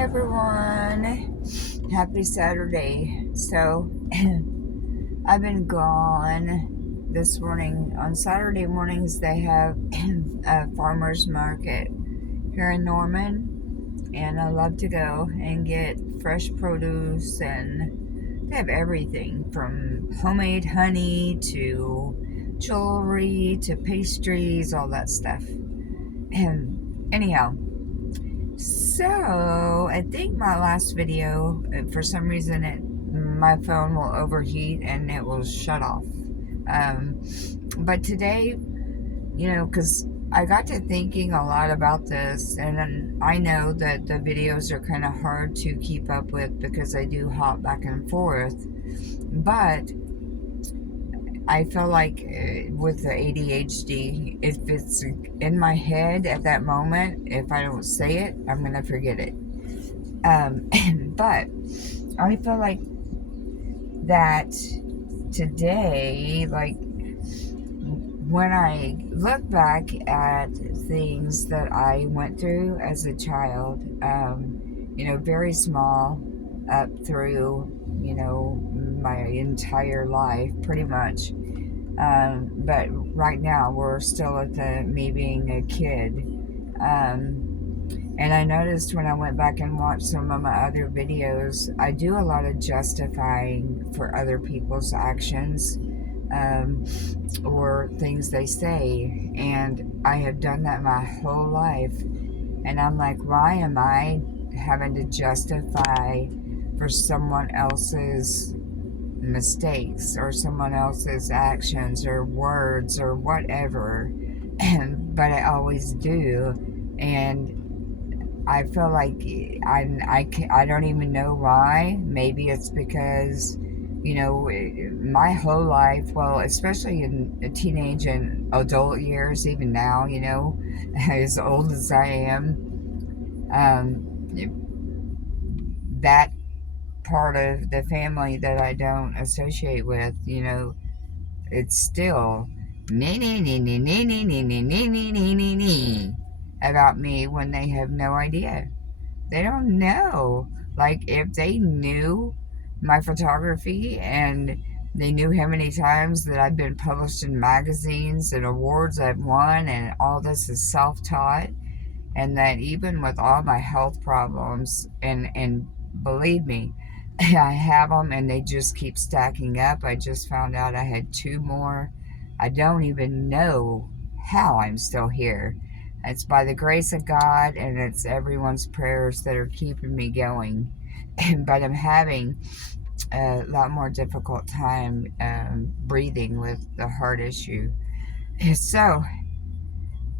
everyone. Happy Saturday. So, I've been gone this morning. On Saturday mornings, they have a farmer's market here in Norman, and I love to go and get fresh produce, and they have everything from homemade honey to jewelry to pastries, all that stuff. And anyhow, so I think my last video, for some reason, my phone will overheat and it will shut off. Um, but today, because I got to thinking a lot about this, and then I know that the videos are kind of hard to keep up with because I do hop back and forth. But I feel like with the ADHD, if it's in my head at that moment, if I don't say it, I'm going to forget it. But I feel like that today, like when I look back at things that I went through as a child, very small up through, my entire life, pretty much. But right now, we're still at the me being a kid. And I noticed when I went back and watched some of my other videos, I do a lot of justifying for other people's actions or things they say. And I have done that my whole life. And I'm like, why am I having to justify for someone else's mistakes or someone else's actions or words or whatever? But I always do. And I feel like I don't even know why. Maybe it's because, my whole life, well, especially in teenage and adult years, even now, as old as I am, that part of the family that I don't associate with, it's still nee nee nee nee nee nee nee nee nee nee nee nee nee about me when they have no idea. They don't know. Like, if they knew my photography and they knew how many times that I've been published in magazines and awards I've won, and all this is self-taught, and that even with all my health problems, and believe me, I have them and they just keep stacking up. I just found out I had two more. I don't even know how I'm still here. It's by the grace of God, and it's everyone's prayers that are keeping me going. But I'm having a lot more difficult time breathing with the heart issue. So,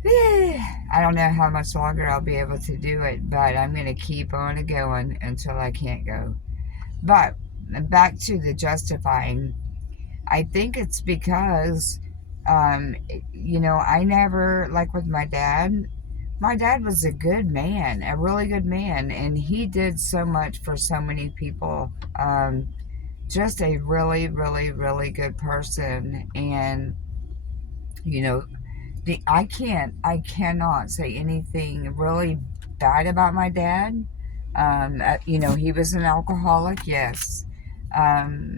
I don't know how much longer I'll be able to do it, but I'm going to keep on going until I can't go. But back to the justifying, I think it's because, I never, like with my dad was a good man, a really good man, and he did so much for so many people. Just a really, really, really good person. And, you know, I cannot say anything really bad about my dad. He was an alcoholic, yes.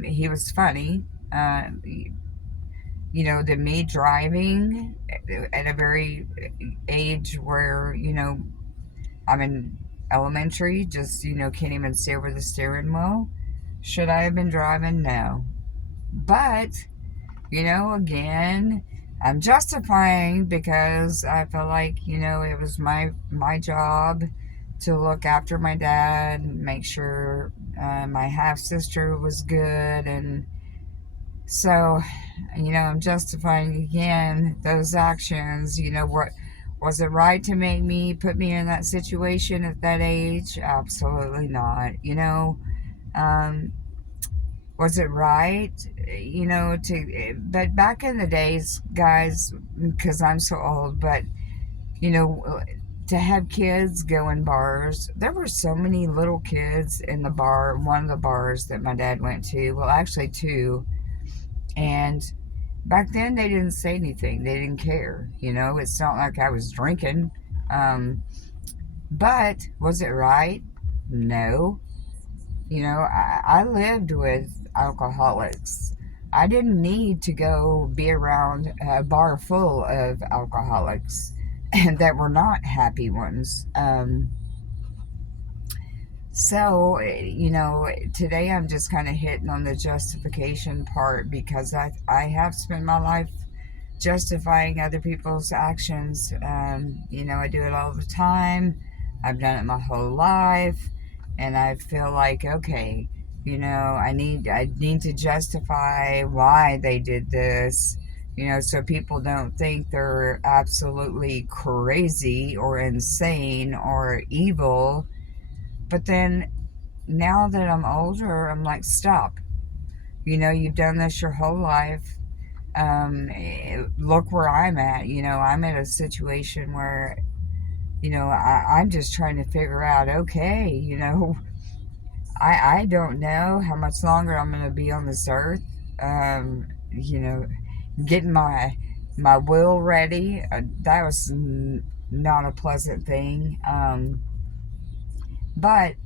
He was funny. The me driving at a very age where, I'm in elementary, just, can't even see over the steering wheel. Should I have been driving? No. But, again, I'm justifying because I feel like, it was my job to look after my dad, make sure my half sister was good, and so, I'm justifying again those actions. What was it right to put me in that situation at that age? Absolutely not. Um, was it right? But back in the days, guys, because I'm so old, but you know, to have kids go in bars, there were so many little kids in the bar, one of the bars that my dad went to. Well, actually, two. And back then, they didn't say anything. They didn't care. It's not like I was drinking. But was it right? No. I lived with alcoholics. I didn't need to go be around a bar full of alcoholics and that were not happy ones. Today I'm just kind of hitting on the justification part because I have spent my life justifying other people's actions. I do it all the time. I've done it my whole life, and I feel like, okay, I need to justify why they did this. So people don't think they're absolutely crazy or insane or evil. But then now that I'm older, I'm like, stop. You've done this your whole life. Look where I'm at. I'm in a situation where, I'm just trying to figure out, okay, I don't know how much longer I'm going to be on this earth. You know, getting my will ready, that was not a pleasant thing. But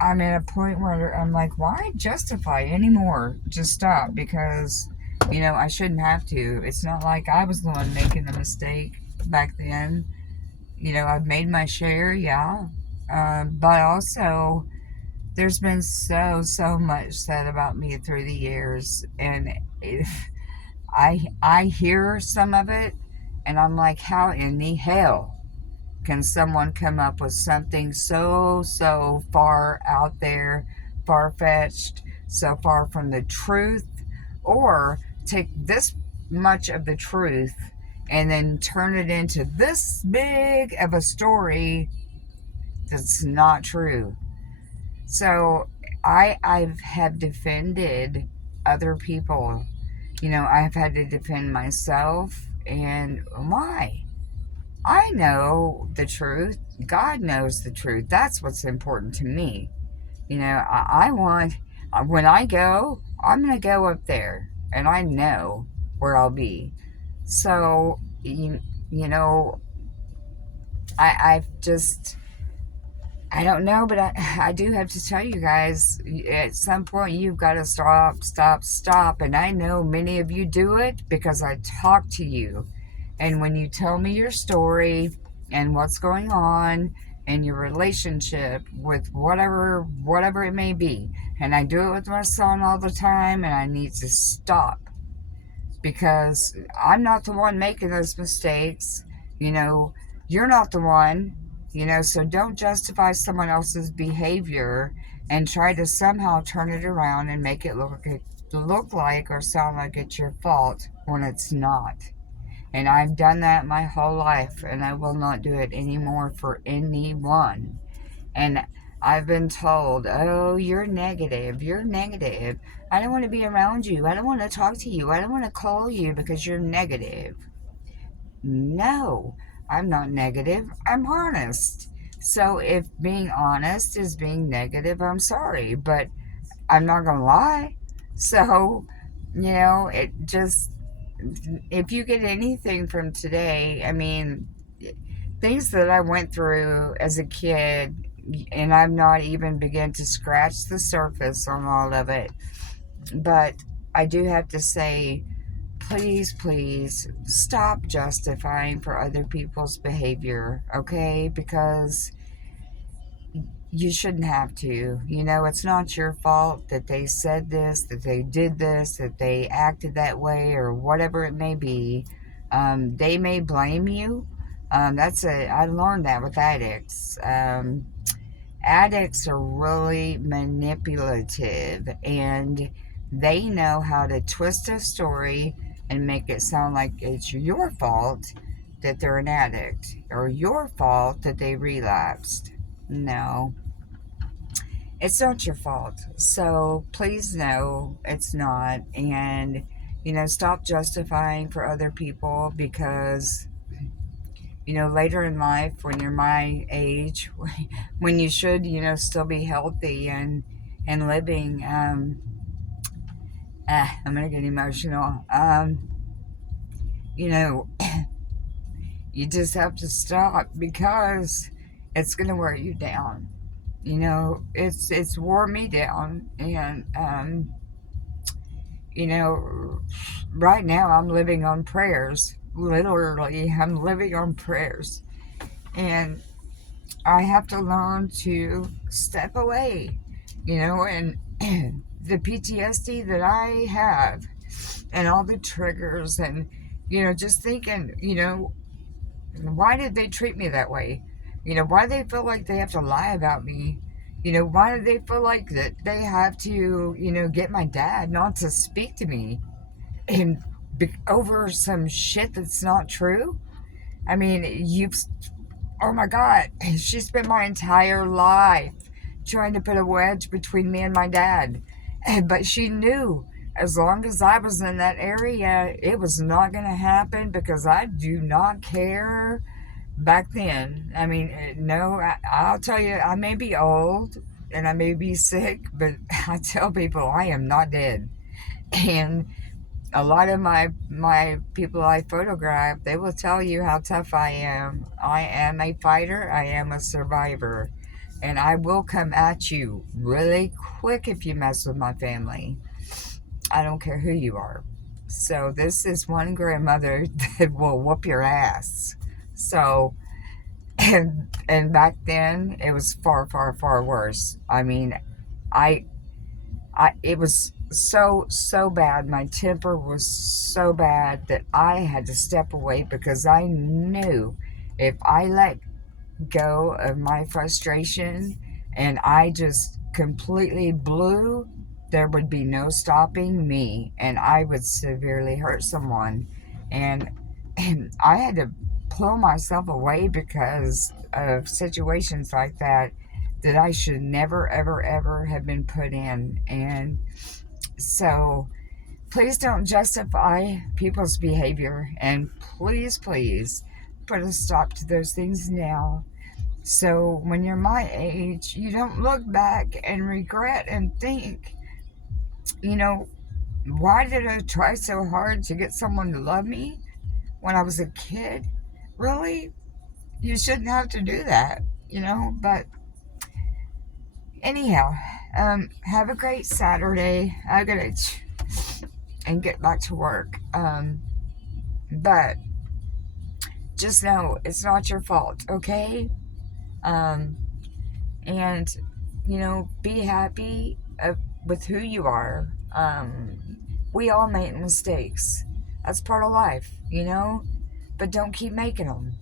I'm at a point where I'm like, why justify anymore? Just stop, because I shouldn't have to. It's not like I was the one making the mistake back then. I've made my share, yeah. But also, there's been so much said about me through the years, and if I hear some of it, and I'm like, how in the hell can someone come up with something so far out there, far fetched, so far from the truth, or take this much of the truth and then turn it into this big of a story that's not true? So I have defended other people. I've had to defend myself, and why? I know the truth. God knows the truth. That's what's important to me. I want, when I go, I'm going to go up there, and I know where I'll be. So, you know, I've just, I don't know, but I do have to tell you guys, at some point you've got to stop. And I know many of you do it because I talk to you. And when you tell me your story and what's going on in your relationship with whatever it may be, and I do it with my son all the time, and I need to stop because I'm not the one making those mistakes. You're not the one, so don't justify someone else's behavior and try to somehow turn it around and make it look like or sound like it's your fault when it's not. And I've done that my whole life, and I will not do it anymore for anyone. And I've been told, oh, you're negative. You're negative. I don't want to be around you. I don't want to talk to you. I don't want to call you because you're negative. No, I'm not negative. I'm honest. So if being honest is being negative, I'm sorry, but I'm not going to lie. So, it just, if you get anything from today, I mean, things that I went through as a kid, and I've not even begun to scratch the surface on all of it. But I do have to say, please stop justifying for other people's behavior, okay? Because you shouldn't have to. It's not your fault that they said this, that they did this, that they acted that way, or whatever it may be. They may blame you. I learned that with addicts. Addicts are really manipulative, and they know how to twist a story and make it sound like it's your fault that they're an addict or your fault that they relapsed. No, it's not your fault. So please know it's not. And, stop justifying for other people because, later in life, when you're my age, when you should, still be healthy and living, I'm going to get emotional. You know, you just have to stop because it's going to wear you down. You know, it's wore me down, and you know, right now I'm living on prayers. Literally, I'm living on prayers, and I have to learn to step away. You know, and the PTSD that I have, and all the triggers, and just thinking, why did they treat me that way? Why do they feel like they have to lie about me? Why do they feel like that they have to, get my dad not to speak to me and over some shit that's not true? I mean, oh my God, she spent my entire life trying to put a wedge between me and my dad. But she knew as long as I was in that area, it was not going to happen because I do not care back then. I mean, no, I'll tell you, I may be old and I may be sick, but I tell people I am not dead. And a lot of my people I photograph, they will tell you how tough I am. I am a fighter. I am a survivor, and I will come at you really quick if you mess with my family. I don't care who you are. So this is one grandmother that will whoop your ass. So and back then it was far, far, far worse. I mean, I it was so bad. My temper was so bad that I had to step away because I knew if I let go of my frustration and I just completely blew, there would be no stopping me and I would severely hurt someone. And, and I had to pull myself away because of situations like that I should never, ever, ever have been put in. And so please don't justify people's behavior, and please, please put a stop to those things now. So when you're my age, you don't look back and regret and think, you know, why did I try so hard to get someone to love me when I was a kid? Really? You shouldn't have to do that, But anyhow, have a great Saturday. I gotta and get back to work. But just know it's not your fault, okay? Um, and be happy with who you are. We all make mistakes. That's part of life, but don't keep making them.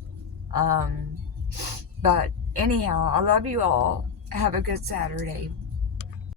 But anyhow, I love you all. Have a good Saturday.